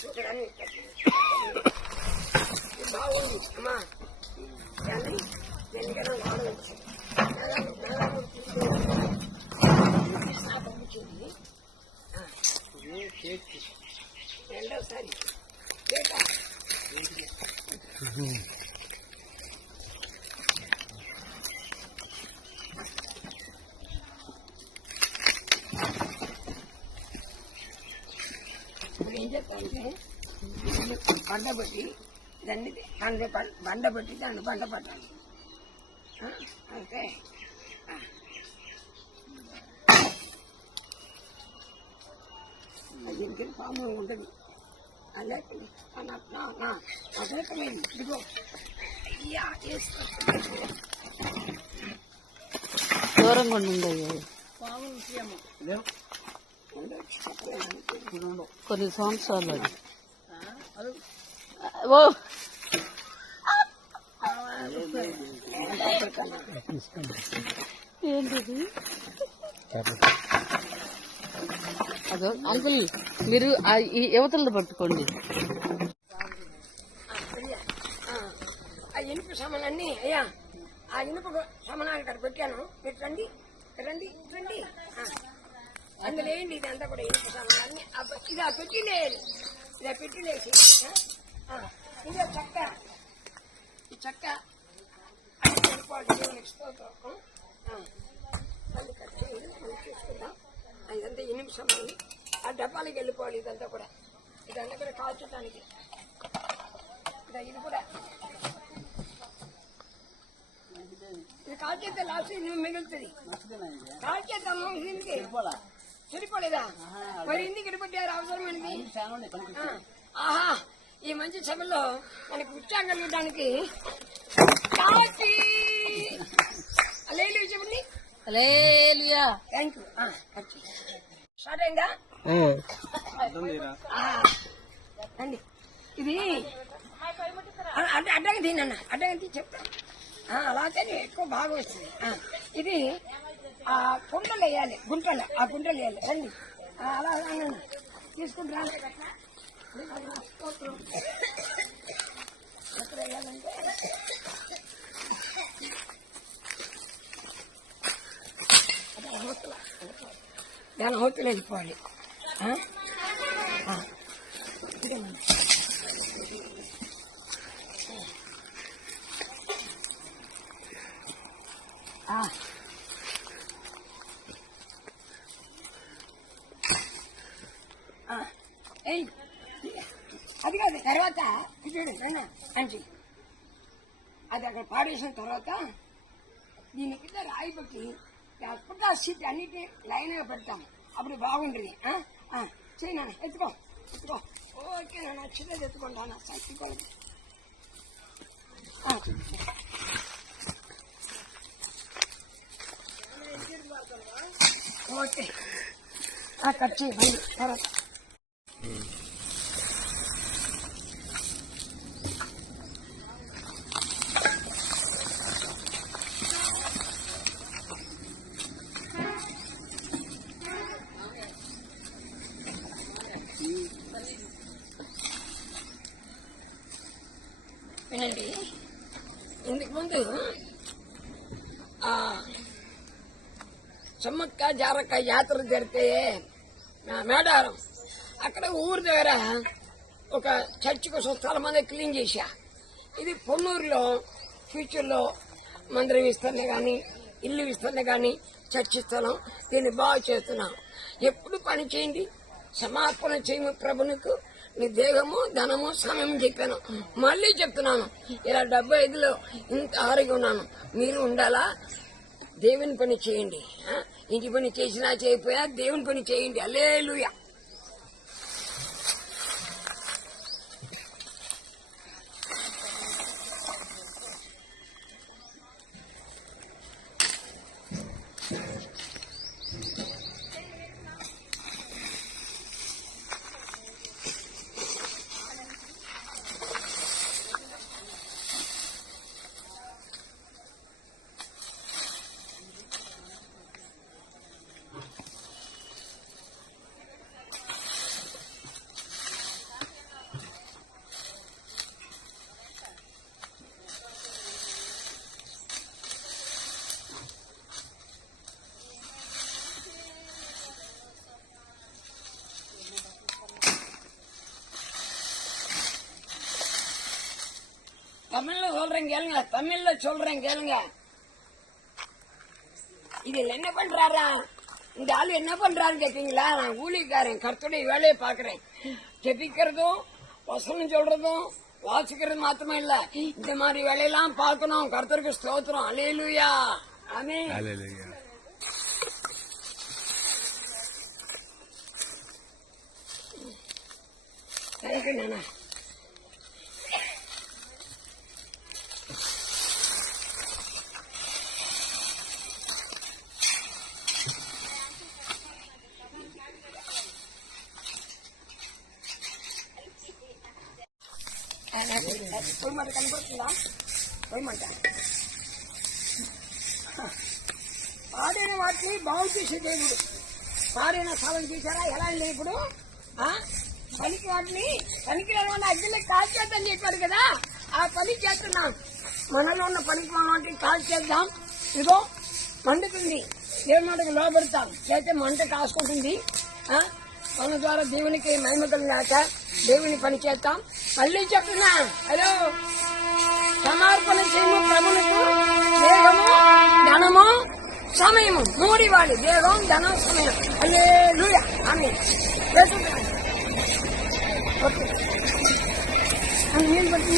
చూడడానికి బాగుంది అమ్మా కానీ వెనుకన వాడవచ్చు పంపించింది రెండోసారి ఇప్పుడు ఏం చెప్తానంటే పండబట్టి దాన్ని బండబట్టి దాన్ని పంట పట్టాలి అంటే అది ఇంటికి పాము ఉంటుంది అదేకమైంది ఇదిగో అయ్యా దూరంగా ఉండదు పాము విషయము కొన్ని సంవత్సరాలు అది ఓ ఏంటిది అదో అంకుల్ మీరు ఈ యువతలతో పట్టుకోండి ఆ ఇనుప సామాన్లన్నీ అయ్యా ఆ ఇనుప సామాన్లు ఇక్కడ పెట్టాను మీరు రండి రండి రండి అందులో ఏంటి ఇదంతా కూడా ఇనుప సామాన్లన్నీ ఇది ఆ పెట్టిలేయాలి ఇలా పెట్టిలేసి ఇదే చక్క ఈ చక్క అది వెళ్ళిపోవాలి దేవునికి స్తోత్రం మళ్ళీ కట్ చేయాలి మళ్ళీ చూసుకుందాం ఇదంతా ఇనుప సామాన్లు ఆ డబ్బాలకి వెళ్ళిపోవాలి ఇదంతా కూడా ఇదంతా కూడా కాల్చడానికి ఇది కూడా ఇది కాల్చేస్తే లాస్ట్ నువ్వు మిగులుతుంది కాల్చేద్దాము దీనికి సరిపోలేదా మరి ఎందుకు ఇడిపెట్టారు అవసరమైనది ఆహా ఈ మంచి సభలో మనకి ఉత్సాహం కలిగడానికి అలేలు చెప్పండి థ్యాంక్ యూ స్టార్ట్ అయిందా అండి ఇది అడ్డంగా తినన్న అడ్డంగా తీసి చెప్తా అలాగే ఎక్కువ బాగా వస్తుంది ఇది ఆ కుండలు వేయాలి గుంటలు ఆ గుంటలు వేయాలి రండి అలా తీసుకుంటా ఎక్కడ వేయాలంటే దాని హోతులు వెళ్ళిపోవాలి అది కాదు తర్వాత అంచి అది అక్కడ పాడేసిన తర్వాత దీని కింద రాయి పెట్టి అప్పుడు సీట్ అన్నిటి లైన్గా పెడతాము అప్పుడు బాగుంటుంది చేయనా ఎత్తుకో ఎత్తుకో ఓకే నాన్న చిన్నది ఎత్తుకుంటాను ఎత్తుకోలేదు ఓకే కట్ చేయి తర్వాత వినండి ఇందుకు ముందు సమ్మక్క జారక్క జాతర జరిగితే మేడారం అక్కడ ఊరి దగ్గర ఒక చర్చి కోసం స్థలం అనేది క్లీన్ చేశా ఇది పొన్నూరులో ఫ్యూచర్లో మందిరం ఇస్తానే కానీ ఇల్లు ఇస్తానే కానీ చర్చి స్థలం దీన్ని బాగా చేస్తున్నాం ఎప్పుడు పని చేయండి సమర్పణ చేయము ప్రభునికి నీ దేహము ధనము సమయం చెప్పాను మళ్ళీ చెప్తున్నాను ఇలా 75లో ఇంత ఆరోగ్యం ఉన్నాను మీరు ఉండాలా దేవుని పని చేయండి ఇంటి పని చేసినా చేయకపోయా దేవుని పని చేయండి హల్లెలూయా தமிழ்ல சொல்றேன் கேளுங்க, தமிழ்ல சொல்றேன் கேளுங்க. இதுல என்ன பண்றாரா இந்த ஆளு, என்ன பண்றாருன்னு கேட்டீங்களா? நான் ஊழியக்காரன், கர்த்தருடைய வேலையை பாக்குறேன். ஜெபிக்கிறதும் வசனம் சொல்றதும் வாசிக்கிறது மாத்திரமே இல்ல, இந்த மாதிரி வேலையெல்லாம் பார்க்கணும். கர்த்தருக்கு ஸ்தோத்திரம். அல்லேலூயா, ஆமென். தேங்க்யூ நானா. పోయమంట కనపడుతుందా? పోయమంట. పాడైన వాటిని బాగు చేసే దేవుడు. పాడైన సాధన చేశారా? ఎలా అయింది ఇప్పుడు? పనికి వాటిని పనికి అగ్గిలో కాల్చేద్దని చెప్పాడు కదా, ఆ పని చేస్తున్నాం. మనలో ఉన్న పనికి వాటిని కాల్చేద్దాం. ఇదో మండుతుంది, దేవుని మాటకు లోబడతాం, చేస్తే మంట కాసుకుంటుంది. మన ద్వారా దేవునికి మహిమ కలిగాక దేవుని పని చేస్తాం. మళ్ళీ చెప్తున్నా, హలో, సమర్పణ చేయము ప్రభువుకు. దేహము, ధనము, సమయము, మూడి వాడి. దేహం, ధనం, సమయం. హల్లెలూయా, ఆమేన్. ఓకే, నీళ్ళు పట్టి